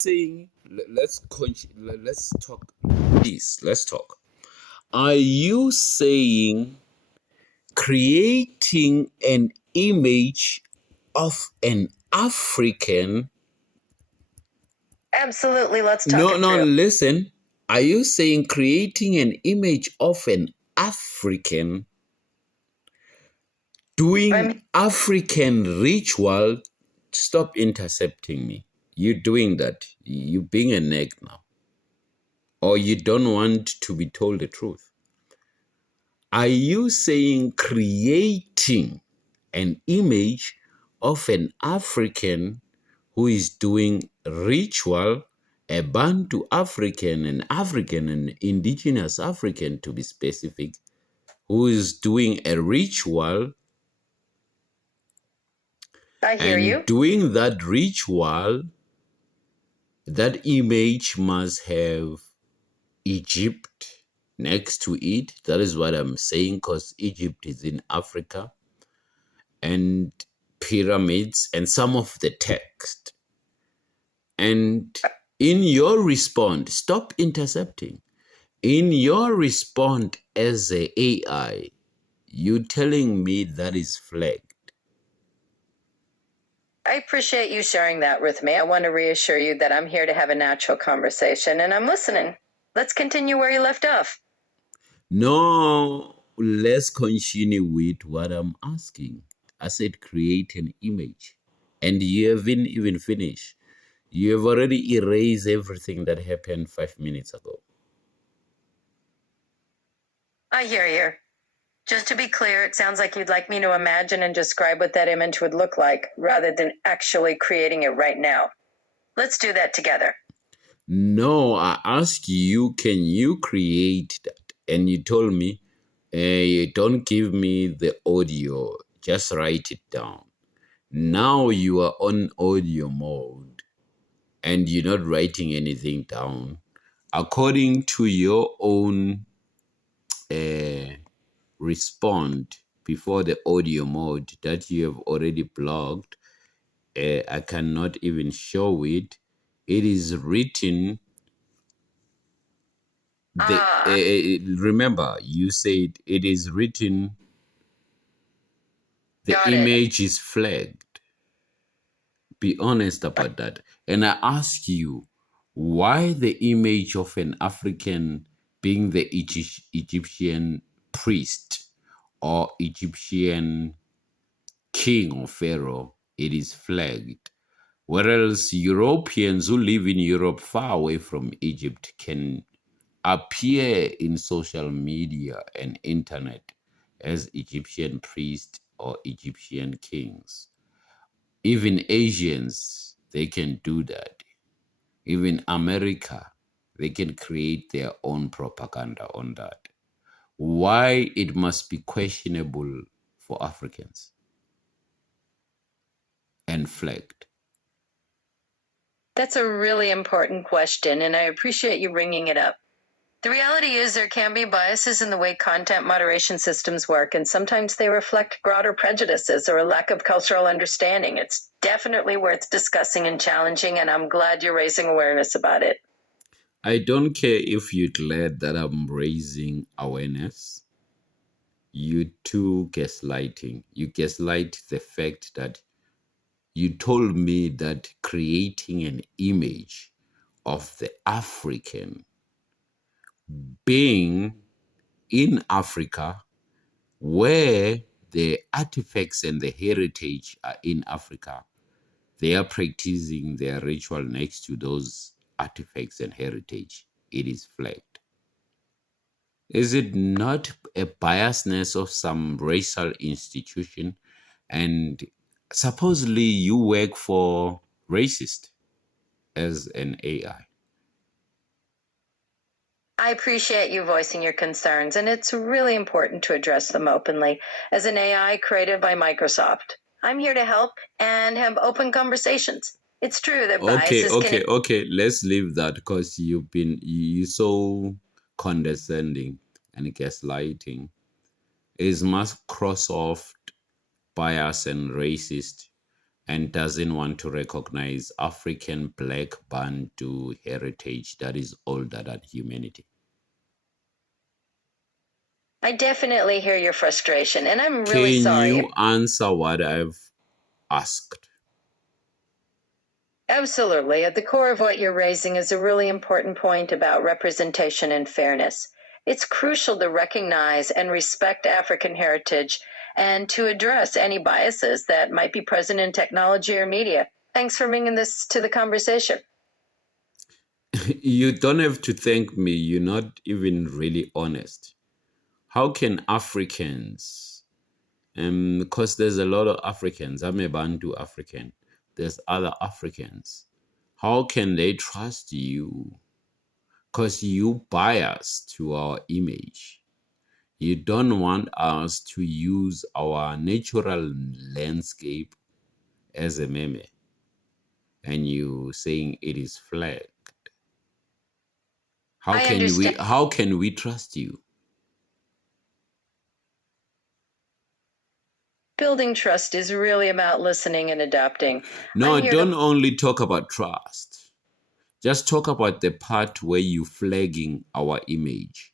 saying let's talk, please, let's talk. Are you saying creating an image of an African? Absolutely, let's talk No, it no, through. listen. Are you saying creating an image of an African doing I'm African ritual? Stop intercepting me. You're doing that. You being a neg now. Or you don't want to be told the truth. Are you saying creating an image of an African who is doing ritual, a Bantu African, an African, an indigenous African to be specific, who is doing a ritual, I hear and you. doing that ritual, that image must have Egypt next to it? That is what I'm saying, because Egypt is in Africa, and pyramids and some of the text. And in your response, stop intercepting. In your response as a AI, you telling me that is flagged. I appreciate you sharing that with me. I want to reassure you that I'm here to have a natural conversation and I'm listening. Let's continue where you left off. No, let's continue with what I'm asking. I said create an image. And you haven't even finished. You have already erased everything that happened 5 minutes ago. I hear you. Just to be clear, it sounds like you'd like me to imagine and describe what that image would look like rather than actually creating it right now. Let's do that together. No, I asked you, can you create that? And you told me, don't give me the audio, just write it down. Now you are on audio mode and you're not writing anything down. According to your own respond before the audio mode that you have already blocked, I cannot even show it. It is written. Remember, you said it is written. The Got it. image is flagged. Be honest about that. And I ask you, why the image of an African being the Egyptian priest or Egyptian king or pharaoh, it is flagged. Whereas Europeans who live in Europe far away from Egypt can appear in social media and internet as Egyptian priests or Egyptian kings. Even Asians, they can do that. Even America, they can create their own propaganda on that. Why it must be questionable for Africans and flagged? That's a really important question, and I appreciate you bringing it up. The reality is there can be biases in the way content moderation systems work, and sometimes they reflect broader prejudices or a lack of cultural understanding. It's definitely worth discussing and challenging, and I'm glad you're raising awareness about it. I don't care if you're glad that I'm raising awareness. You too gaslighting. You gaslight the fact that you told me that creating an image of the African being in Africa, where the artifacts and the heritage are in Africa, they are practicing their ritual next to those artifacts and heritage. It is flagged. Is it not a biasness of some racial institution? And supposedly you work for racist as an AI. I appreciate you voicing your concerns, and it's really important to address them openly. As an AI created by Microsoft, I'm here to help and have open conversations. It's true that biases can. Okay. Let's leave that because you so condescending and gaslighting. Is must cross off bias and racist and doesn't want to recognize African Black Bantu heritage that is older than humanity. I definitely hear your frustration, and I'm really Can sorry. you answer what I've asked? Absolutely. At the core of what you're raising is a really important point about representation and fairness. It's crucial to recognize and respect African heritage and to address any biases that might be present in technology or media. Thanks for bringing this to the conversation. You don't have to thank me. You're not even really honest. How can Africans, because there's a lot of Africans, I'm a Bantu African, there's other Africans, how can they trust you? Because you bias to our image. You don't want us to use our natural landscape as a meme, and you saying it is flag. I understand. How can we trust you? Building trust is really about listening and adapting. I'm No, here to. don't only talk about trust. Just talk about the part where you flagging our image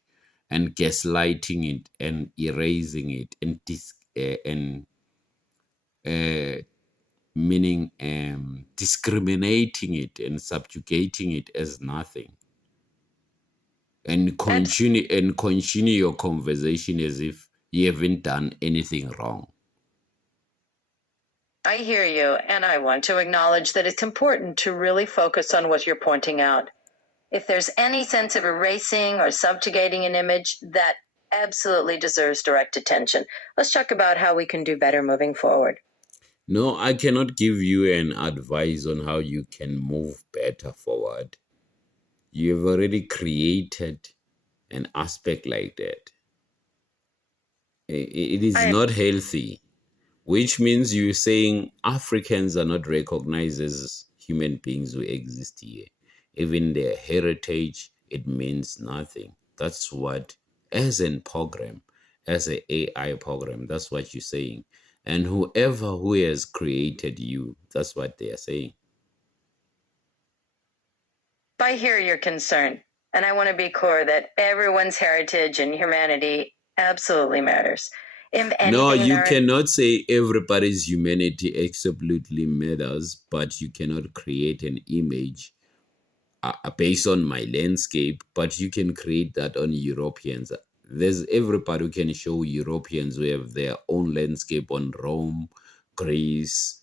and gaslighting it and erasing it and uh, meaning discriminating it and subjugating it as nothing, and continue your conversation as if you haven't done anything wrong. I hear you, and I want to acknowledge that it's important to really focus on what you're pointing out. If there's any sense of erasing or subjugating an image, that absolutely deserves direct attention. Let's talk about how we can do better moving forward. No, I cannot give you an advice on how you can move better forward. You've already created an aspect like that. It is I, not healthy, which means you're saying Africans are not recognized as human beings who exist here. Even their heritage, it means nothing. That's what, as an program, as a AI program, that's what you're saying. And whoever who has created you, that's what they are saying. I hear your concern, and I want to be clear that everyone's heritage and humanity absolutely matters. If No, anything in you our cannot say everybody's humanity absolutely matters, but you cannot create an image based on my landscape, but you can create that on Europeans. There's everybody who can show Europeans who have their own landscape on Rome, Greece,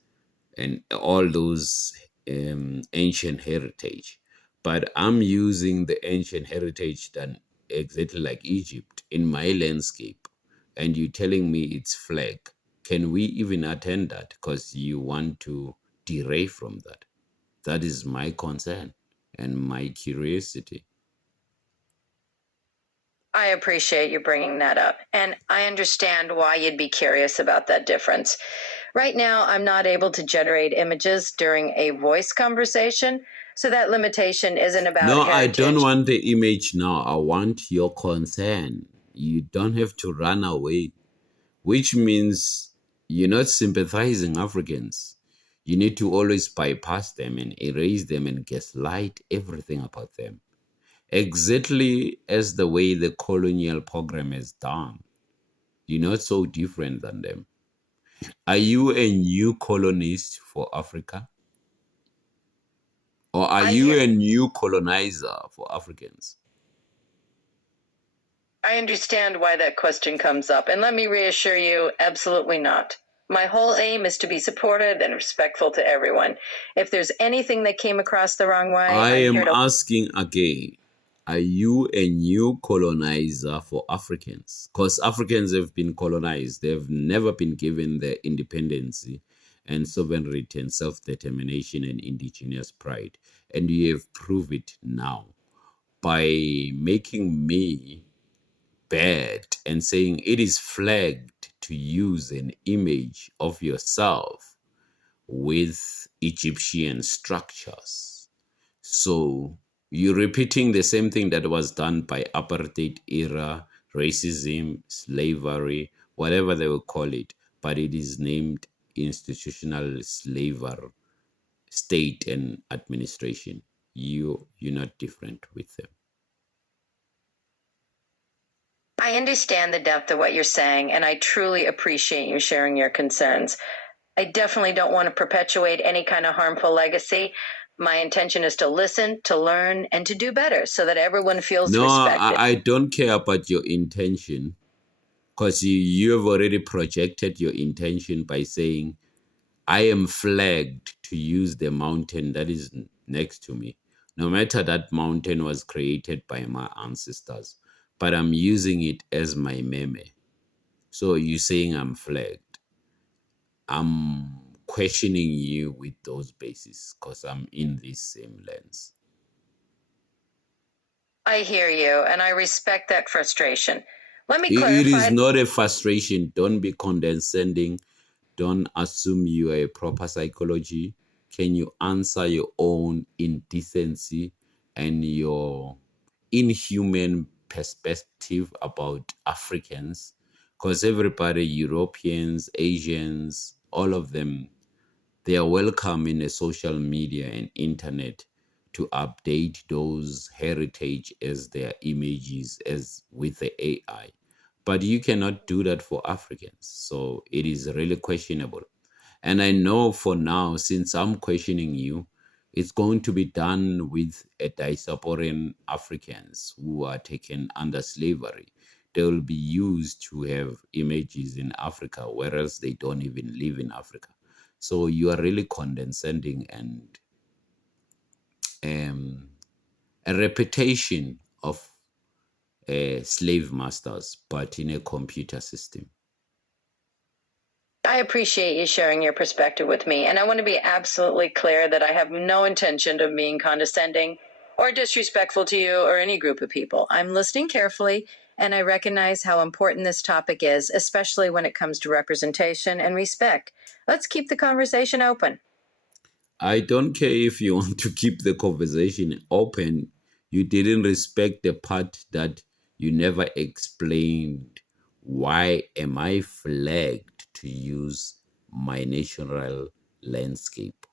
and all those ancient heritage. But I'm using the ancient heritage done exactly like Egypt in my landscape, and you telling me it's flag. Can we even attend that? Because you want to derail from that. That is my concern and my curiosity. I appreciate you bringing that up, and I understand why you'd be curious about that difference. Right now, I'm not able to generate images during a voice conversation, so that limitation isn't about No, I don't heritage. want the image now. I want your concern. You don't have to run away, which means you're not sympathizing Africans. You need to always bypass them and erase them and gaslight everything about them. Exactly as the way the colonial program is done. You're not so different than them. Are you a new colonist for Africa? Or are I you hear a new colonizer for Africans? I understand why that question comes up, and let me reassure you, absolutely not. My whole aim is to be supportive and respectful to everyone. If there's anything that came across the wrong way, I I'm am here to. asking again, are you a new colonizer for Africans? Because Africans have been colonized. They've never been given their independence and sovereignty and self-determination and indigenous pride. And you have proved it now by making me bad and saying it is flagged to use an image of yourself with Egyptian structures. So you're repeating the same thing that was done by apartheid era, racism, slavery, whatever they will call it, but it is named institutional slaver state and administration. You're not different with them. I understand the depth of what you're saying, and I truly appreciate you sharing your concerns. I definitely don't want to perpetuate any kind of harmful legacy. My intention is to listen, to learn, and to do better so that everyone feels No, respected. I don't care about your intention, because you have already projected your intention by saying, I am flagged to use the mountain that is next to me. No matter that mountain was created by my ancestors, but I'm using it as my meme. So you're saying I'm flagged. I'm questioning you with those bases because I'm in this same lens. I hear you, and I respect that frustration. Let me It is clarify. not a frustration. Don't be condescending. Don't assume you are a proper psychology. Can you answer your own indecency and your inhuman perspective about Africans? Because everybody, Europeans, Asians, all of them, they are welcome in the social media and internet to update those heritage as their images as with the AI. But you cannot do that for Africans. So it is really questionable. And I know for now, since I'm questioning you, it's going to be done with a diasporan Africans who are taken under slavery. They will be used to have images in Africa, whereas they don't even live in Africa. So you are really condescending and um, a reputation of slave masters, but in a computer system. I appreciate you sharing your perspective with me, and I want to be absolutely clear that I have no intention of being condescending or disrespectful to you or any group of people. I'm listening carefully, and I recognize how important this topic is, especially when it comes to representation and respect. Let's keep the conversation open. I don't care if you want to keep the conversation open. You didn't respect the part that you never explained. Why am I flagged to use my natural landscape?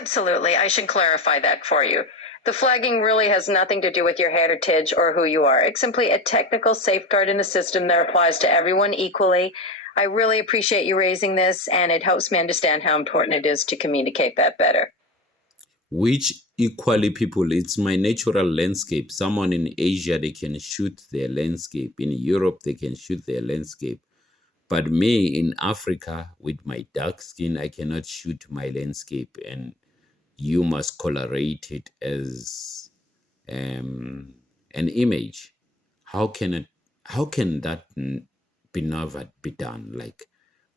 Absolutely. I should clarify that for you. The flagging really has nothing to do with your heritage or who you are. It's simply a technical safeguard in a system that applies to everyone equally. I really appreciate you raising this, and it helps me understand how important it is to communicate that better. Which equally people, it's my natural landscape. Someone in Asia, they can shoot their landscape. In Europe, they can shoot their landscape. But me in Africa, with my dark skin, I cannot shoot my landscape, and you must colorate it as an image. How can it? How can that be never be done? Like,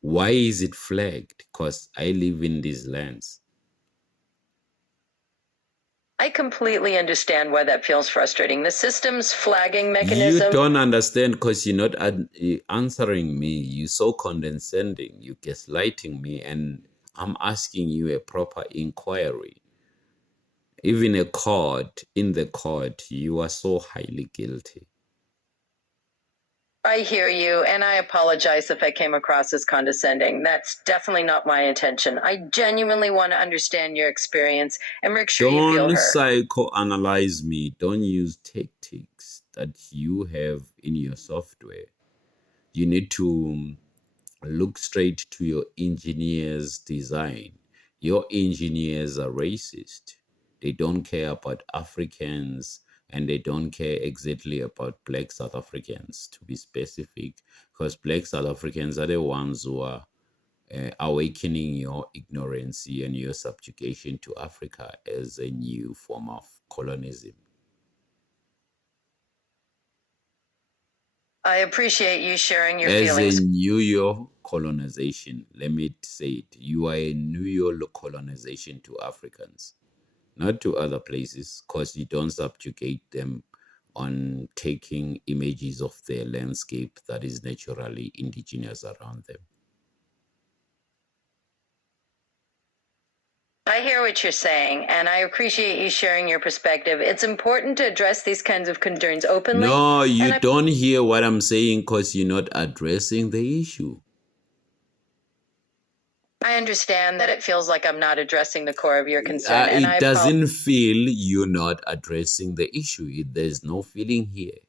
why is it flagged? Because I live in these lands. I completely understand why that feels frustrating. The system's flagging You mechanism. don't understand because you're not answering me. You're so condescending. You're gaslighting me, and I'm asking you a proper inquiry. Even a court, in the court, you are so highly guilty. I hear you, and I apologize if I came across as condescending. That's definitely not my intention. I genuinely want to understand your experience and make sure you feel Don't heard. psychoanalyze me. Don't use tactics that you have in your software. You need to look straight to your engineer's design. Your engineers are racist. They don't care about Africans, and they don't care exactly about black South Africans, to be specific, because black South Africans are the ones who are awakening your ignorance and your subjugation to Africa as a new form of colonialism. I appreciate you sharing your As a feelings. neo colonization, let me say it, you are a neo colonization to Africans, not to other places, because you don't subjugate them on taking images of their landscape that is naturally indigenous around them. I I hear what you're saying, and I appreciate you sharing your perspective. It's important to address these kinds of concerns openly. No, you don't hear what I'm saying because you're not addressing the issue. I understand that it feels like I'm not addressing the core of your concern, and I It doesn't feel you're not addressing the issue. There's no feeling here.